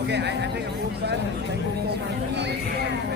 Okay, I think I'm move fast. Thank you so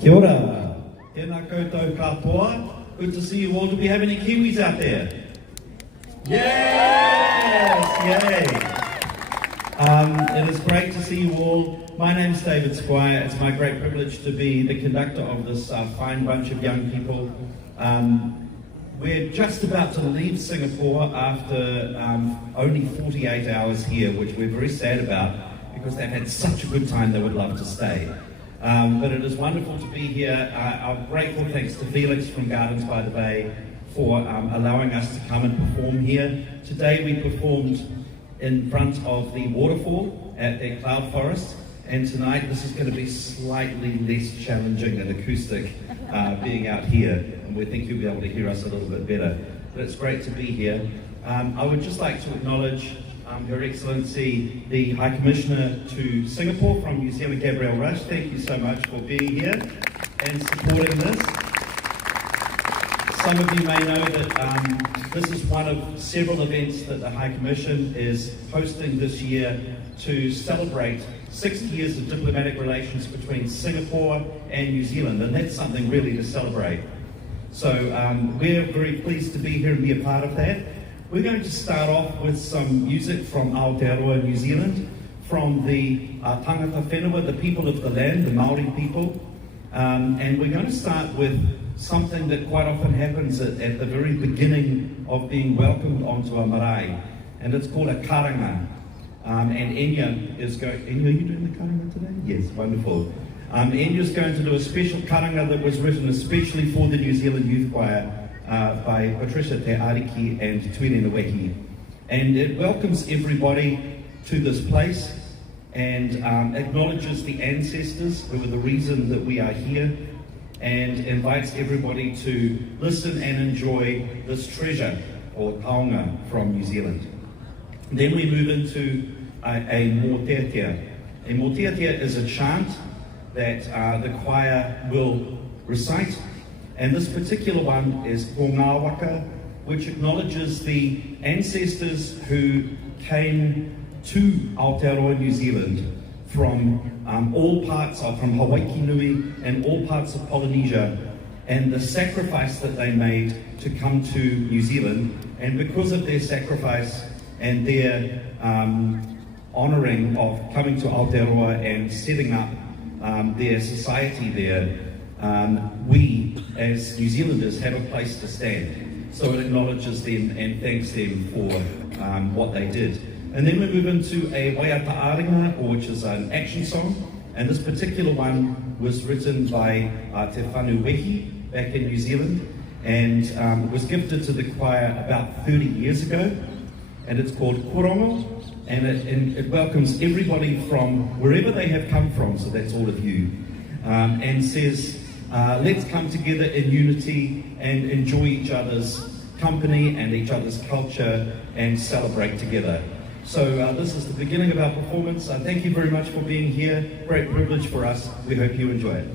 Kia ora, tēnā koutou katoa. Good to see you all. Do we have any Kiwis out there? Yes! Yay! It is great to see you all. My name's David Squire. It's my great privilege to be the conductor of this fine bunch of young people. We're just about to leave Singapore after only 48 hours here, which we're very sad about because they've had such a good time they would love to stay. But it is wonderful to be here. Our grateful thanks to Felix from Gardens by the Bay for allowing us to come and perform here. Today we performed in front of the waterfall at their cloud forest, and tonight this is going to be slightly less challenging and acoustic being out here, and we think you'll be able to hear us a little bit better. But it's great to be here. I would just like to acknowledge Her Excellency, the High Commissioner to Singapore from New Zealand, Gabrielle Rush. Thank you so much for being here and supporting this. Some of you may know that this is one of several events that the High Commission is hosting this year to celebrate 60 years of diplomatic relations between Singapore and New Zealand, and that's something really to celebrate. So we're very pleased to be here and be a part of that. We're going to start off with some music from Aotearoa, New Zealand, from the tangata whenua, the people of the land, the Maori people. And we're going to start with something that quite often happens at the very beginning of being welcomed onto a marae, and it's called a karanga. And Enya is going. Enya, are you doing the karanga today? Yes, wonderful. Enya's going to do a special karanga that was written especially for the New Zealand Youth Choir by Patricia Te Ariki and Tuine Nawehi. And it welcomes everybody to this place and acknowledges the ancestors who are the reason that we are here, and invites everybody to listen and enjoy this treasure, or taonga, from New Zealand. Then we move into a moteatea. A moteatea is a chant that the choir will recite, and this particular one is Ko Ngā Waka, which acknowledges the ancestors who came to Aotearoa, New Zealand from all parts of, from Hawaii Nui and all parts of Polynesia, and the sacrifice that they made to come to New Zealand. And because of their sacrifice and their honouring of coming to Aotearoa and setting up their society there, we as New Zealanders have a place to stand. So it acknowledges them and thanks them for what they did. And then we move into a waiata aringa, which is an action song, and this particular one was written by Te Whanu Wehi back in New Zealand, and was gifted to the choir about 30 years ago, and it's called Korongo, and it welcomes everybody from wherever they have come from, so that's all of you, and says, let's come together in unity and enjoy each other's company and each other's culture and celebrate together. So this is the beginning of our performance. Thank you very much for being here. Great privilege for us. We hope you enjoy it.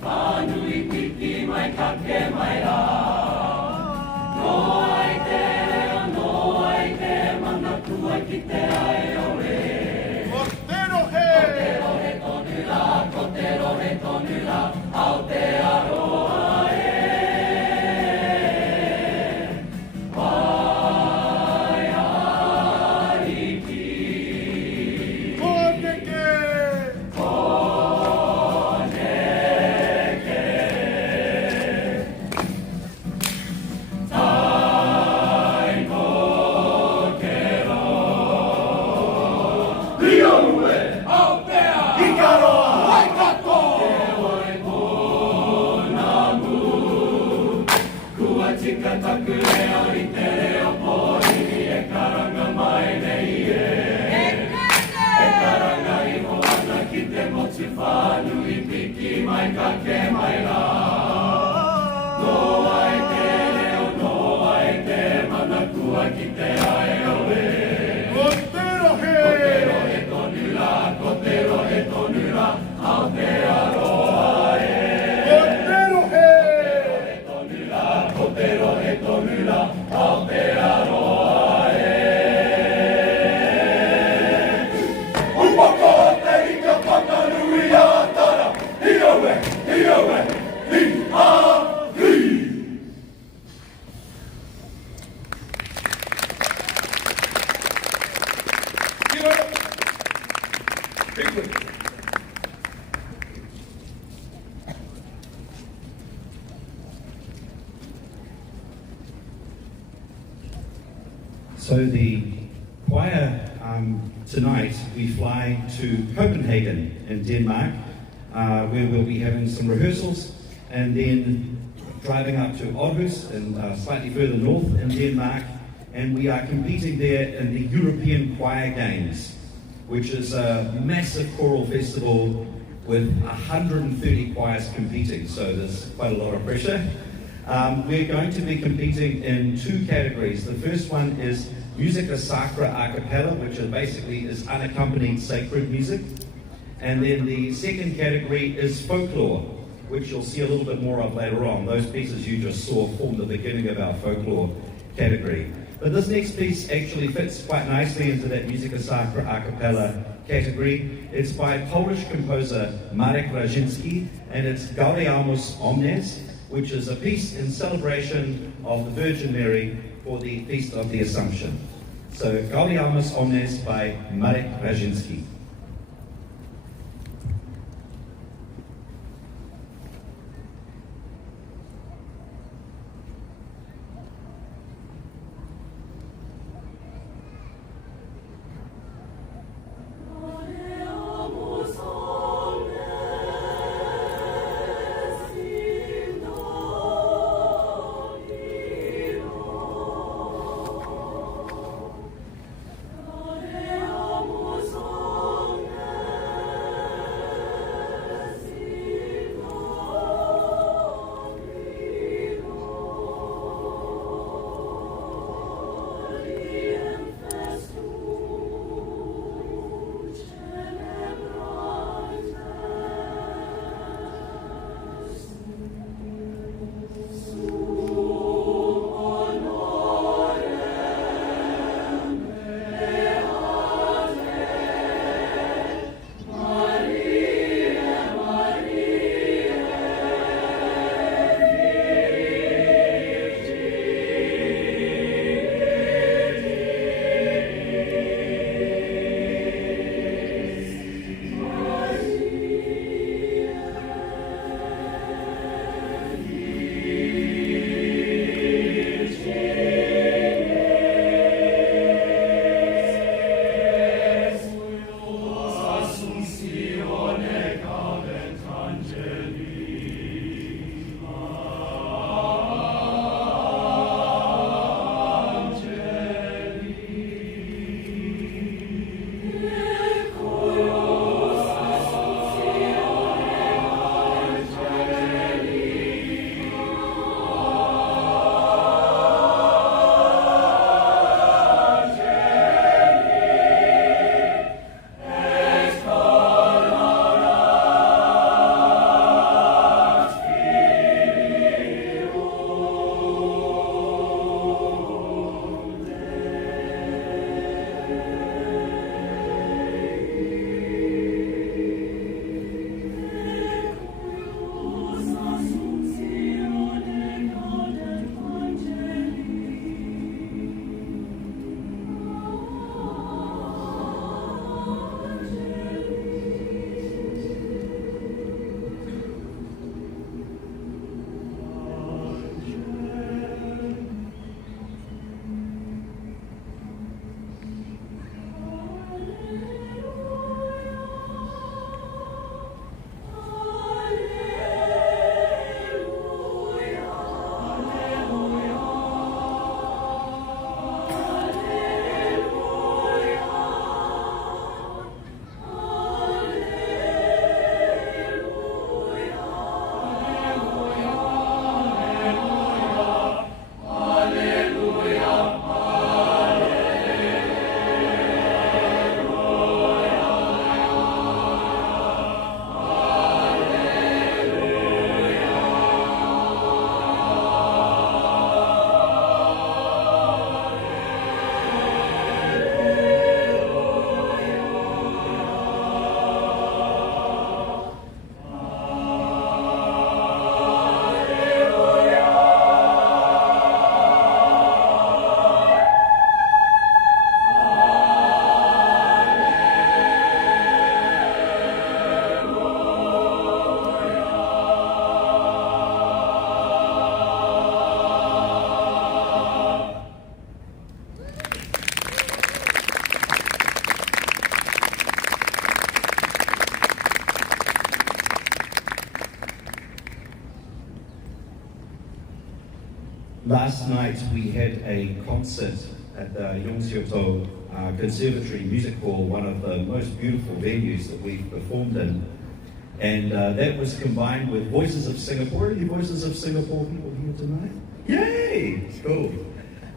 Whānui piki mai ka ke mai rā. So the choir tonight, we fly to Copenhagen in Denmark, where we'll be having some rehearsals, and then driving up to Aarhus and slightly further north in Denmark, and we are competing there in the European Choir Games, which is a massive choral festival with 130 choirs competing, so there's quite a lot of pressure. We're going to be competing in two categories. The first one is Musica Sacra a cappella, which basically is unaccompanied sacred music. And then the second category is folklore, which you'll see a little bit more of later on. Those pieces you just saw form the beginning of our folklore category. But this next piece actually fits quite nicely into that Musica Sacra a cappella category. It's by Polish composer Marek Razinski, and it's Gaudeamus Omnes, which is a piece in celebration of the Virgin Mary for the Feast of the Assumption. So Gaudeamus Omnes by Marek Razinski. Amus Last night we had a concert at the Yongsioto Conservatory Music Hall, one of the most beautiful venues that we've performed in. And that was combined with Voices of Singapore. Any Voices of Singapore people here tonight? Yay! Cool.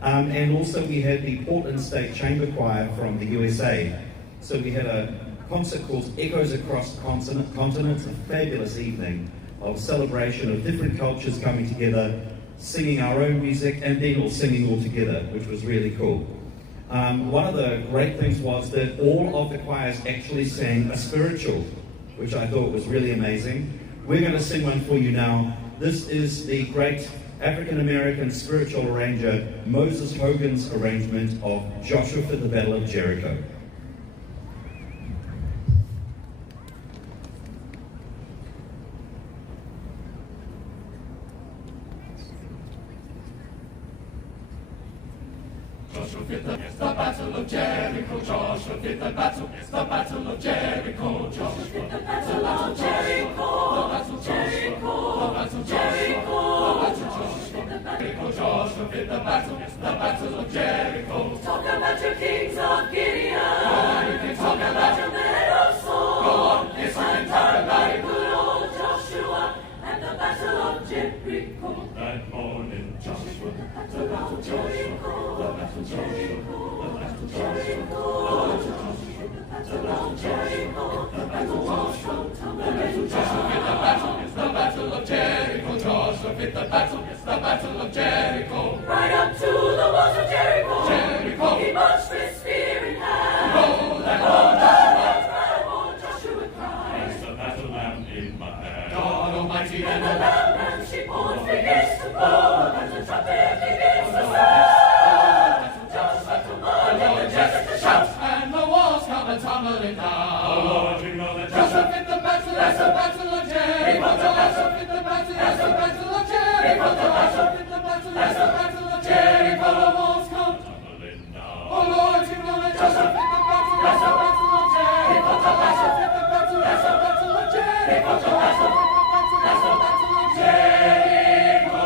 And also we had the Portland State Chamber Choir from the USA. So we had a concert called Echoes Across Continents, a fabulous evening of celebration of different cultures coming together, singing our own music, and then all singing all together, which was really cool. One of the great things was that all of the choirs actually sang a spiritual, which I thought was really amazing. We're going to sing one for you now. This is the great African-American spiritual arranger Moses Hogan's arrangement of Joshua for the Battle of Jericho. Joshua fit the battle of Jericho. Joshua fit the battle. It's the battle of Jericho. Joshua fit the battle of Jericho. The battle Jericho. The battle Jericho. The battle Jericho. Joshua fit the battle. It's the battle of Jericho. Talk about your kings of Gideon. Talk about your men of Saul. Go on, yes, and talk about good old Joshua and the battle of Jericho. That morning, Joshua. The battle of Jericho. The battle of Jericho. The battle of Jericho. The battle of Jericho. The battle was from tumbling Joshua fit the battle. It's the battle of Jericho. Joshua fit the battle. It's the battle of Jericho. right up to the walls of Jericho. Jericho. He marched with spear in hand. Roll that Oh, horn. that old Joshua cried. It's the battle lamb in my hand. God Almighty And and the the loud and she pulled begins to blow, and the trumpet begins to sound. Joshua to march in the desert to shout. and the walls come a tumbling down. Oh Lord, you know that Joshua fit the battle, that's the battle of Jericho. Joshua fit the battle, that's the battle of Jericho. Joshua fit the battle, that's the battle of Jericho. The walls come tumbling down. Oh Lord, you know that Joshua fit the battle, that's the battle of Jericho. Joshua fit the battle, that's the battle of Jericho. Joshua fit the battle, that's the battle of Jericho.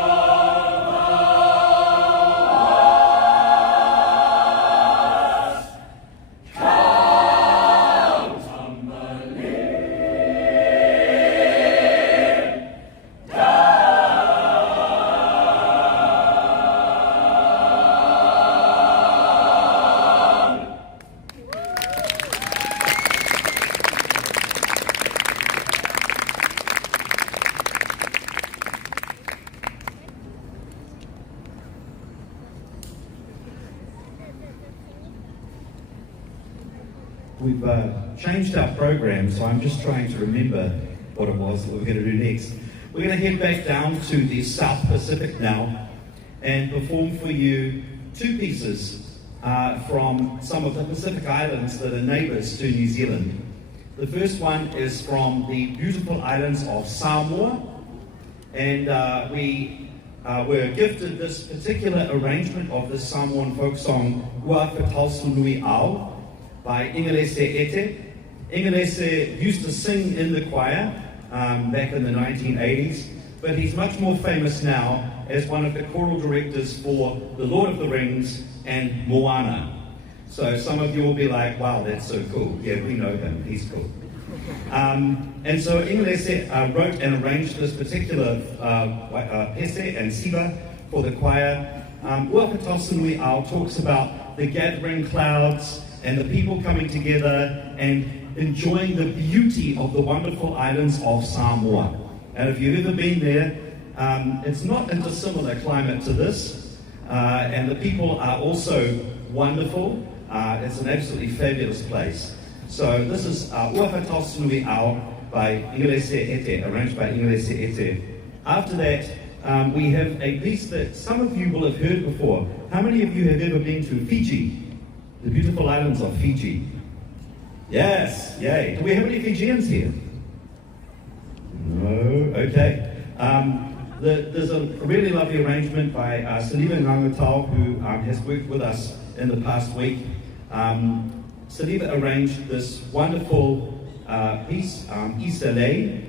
We've changed our program, so I'm just trying to remember what it was that we're going to do next. We're going to head back down to the South Pacific now and perform for you two pieces from some of the Pacific Islands that are neighbours to New Zealand. The first one is from the beautiful islands of Samoa, and we were gifted this particular arrangement of the Samoan folk song Ua Whatalsu Nui Ao by Ingelese Ete. Ingelese used to sing in the choir back in the 1980s, but he's much more famous now as one of the choral directors for The Lord of the Rings and Moana. So some of you will be like, wow, that's so cool. Yeah, we know him, he's cool. And so Ingelese wrote and arranged this particular hese and siva for the choir. Ua Whatalsu Nui Ao talks about the gathering clouds and the people coming together and enjoying the beauty of the wonderful islands of Samoa. And if you've ever been there, it's not a dissimilar climate to this, and the people are also wonderful. It's an absolutely fabulous place. So this is Ua Whatalsu Nui Ao by Ingelese Ete, arranged by Ingelese Ete. After that, we have a piece that some of you will have heard before. How many of you have ever been to Fiji? The beautiful islands of Fiji. Yes, yay. Do we have any Fijians here? No, okay. There's a really lovely arrangement by Saliva Ngangatau, who has worked with us in the past week. Saliva arranged this wonderful piece, Isale,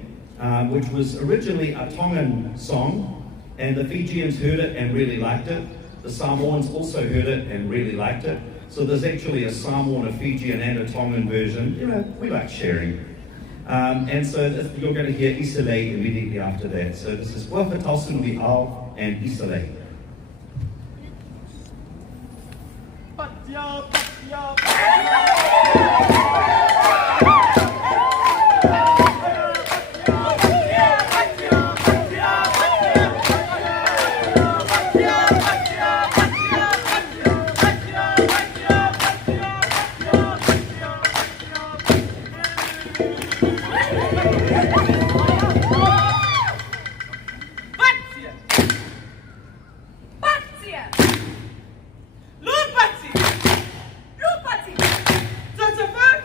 which was originally a Tongan song, And the Fijians heard it and really liked it. The Samoans also heard it and really liked it. So there's actually a Samoan, a Fijian, and a Tongan version. You know, we like sharing. And so you're going to hear Isale immediately after that. So this is Whakatalsunui Ao and Isale. Lupati! Lupati! That's a verb.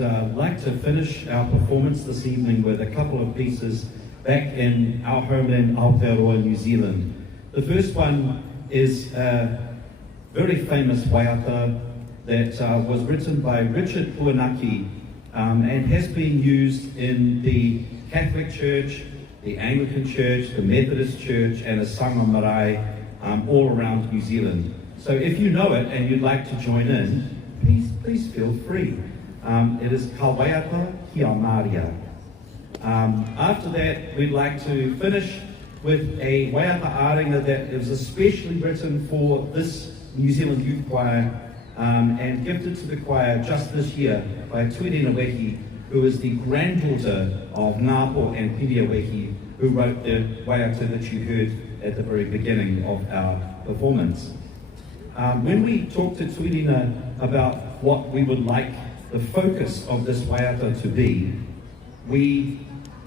we'd like to finish our performance this evening with a couple of pieces back in our homeland, Aotearoa, New Zealand. The first one is a very famous waiata that was written by Richard Puanaki and has been used in the Catholic Church, the Anglican Church, the Methodist Church, and a sanga marae all around New Zealand. So if you know it and you'd like to join in, please feel free. It is Ka Waiata Kia Maria. After that, we'd like to finish with a waiata aringa that is especially written for this New Zealand Youth Choir and gifted to the choir just this year by Tuirina Wehi, who is the granddaughter of Ngāpo and Piria Wehi, who wrote the waiata that you heard at the very beginning of our performance. When we talked to Tuirina about what we would like the focus of this waiata to be, we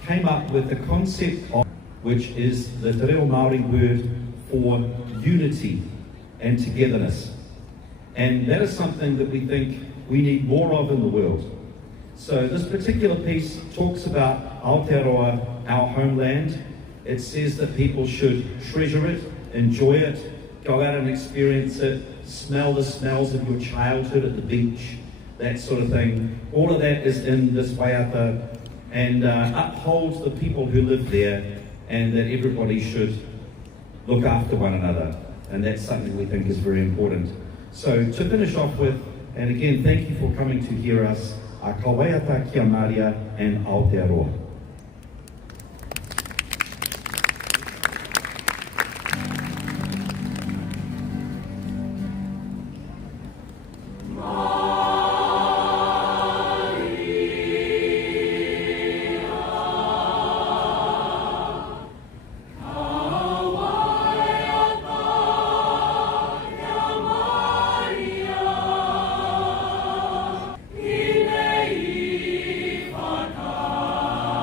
came up with the concept of, which is the te reo Maori word for unity and togetherness. And that is something that we think we need more of in the world. So this particular piece talks about Aotearoa, our homeland. It says that people should treasure it, enjoy it, go out and experience it, smell the smells of your childhood at the beach, that sort of thing. All of that is in this waiata, and upholds the people who live there, and that everybody should look after one another. And that's something we think is very important. So to finish off with, and again, thank you for coming to hear us, a Ka Waiata Kia Maria and Aotearoa. Ine i whaka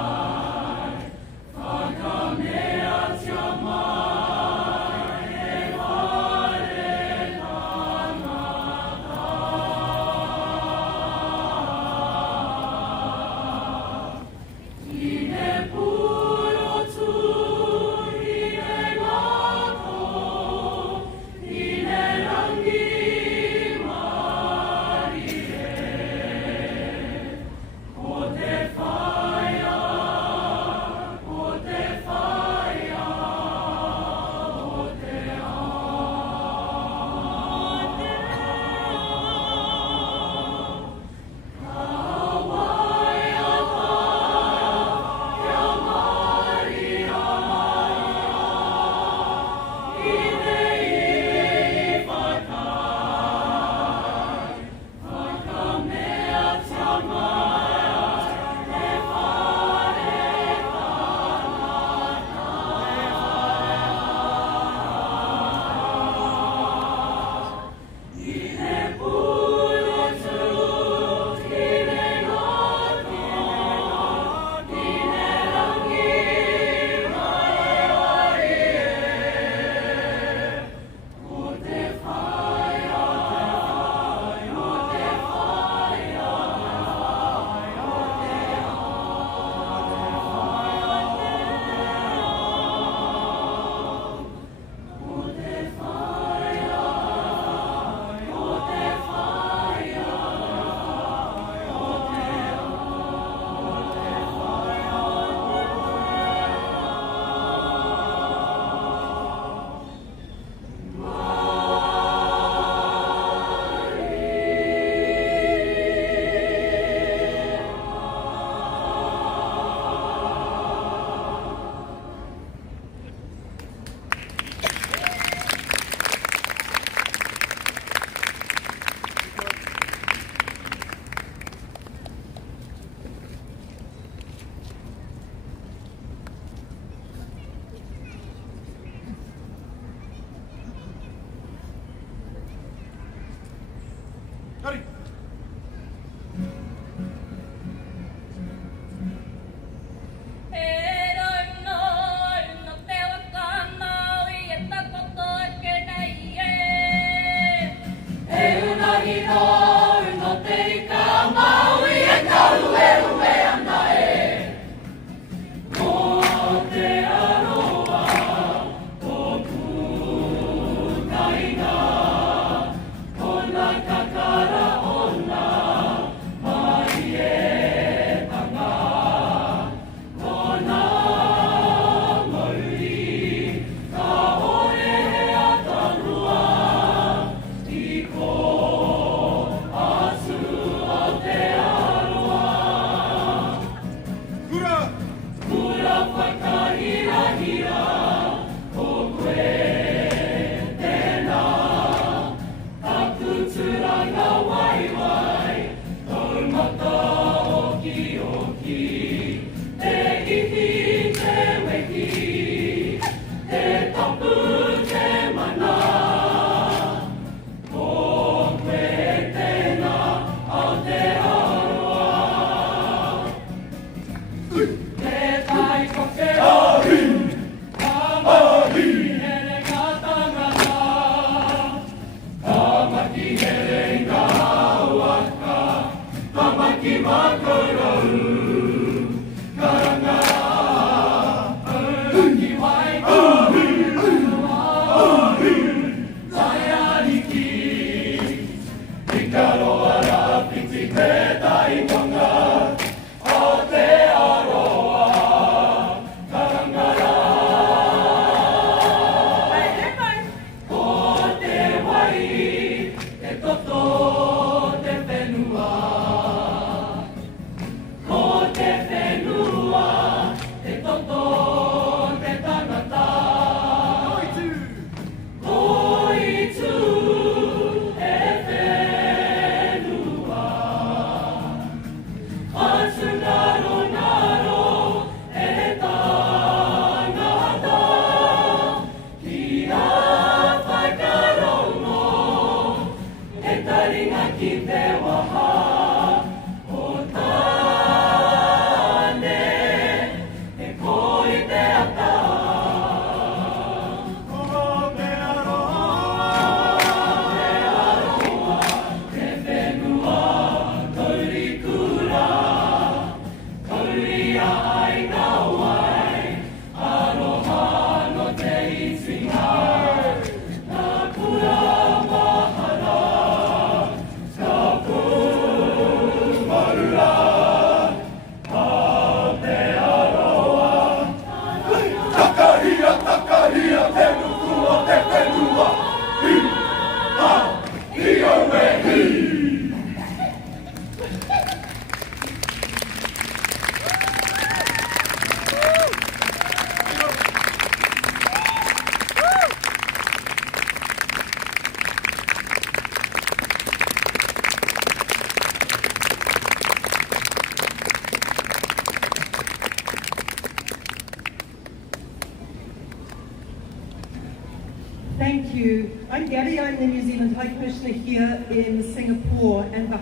Thank you. I'm Gabby. I'm the New Zealand High Commissioner here in Singapore, and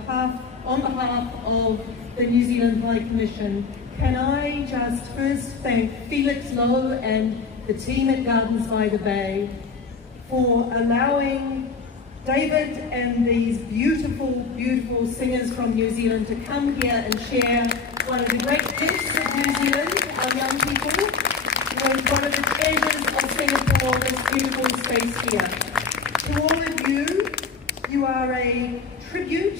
on behalf of the New Zealand High Commission, can I just first thank Felix Lowe and the team at Gardens by the Bay for allowing David and these beautiful, beautiful singers from New Zealand to come here and share one of the great gifts of New Zealand, our young people, with one of the treasures of Singapore, this beautiful space here. To all of you, you are a tribute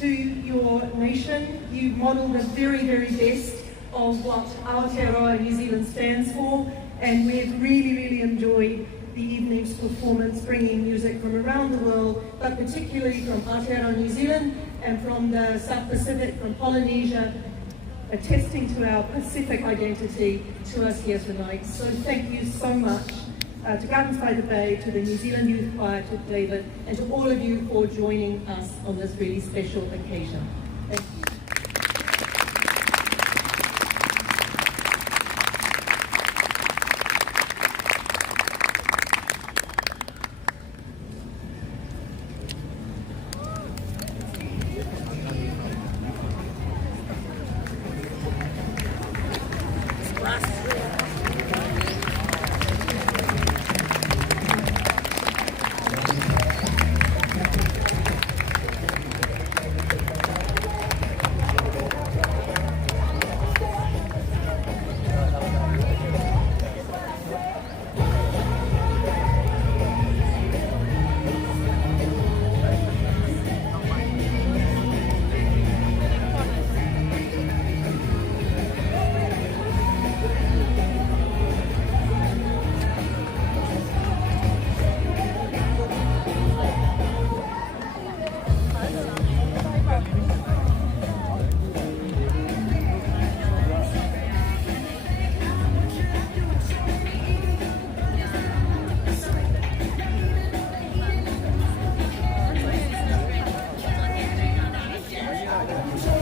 to your nation. You model the very, very best of what Aotearoa New Zealand stands for, and we've really, really enjoyed the evening's performance, bringing music from around the world, but particularly from Aotearoa New Zealand and from the South Pacific, from Polynesia, attesting to our Pacific identity to us here tonight. So thank you so much to Gardens by the Bay, to the New Zealand Youth Choir, to David, and to all of you for joining us on this really special occasion. Thank you.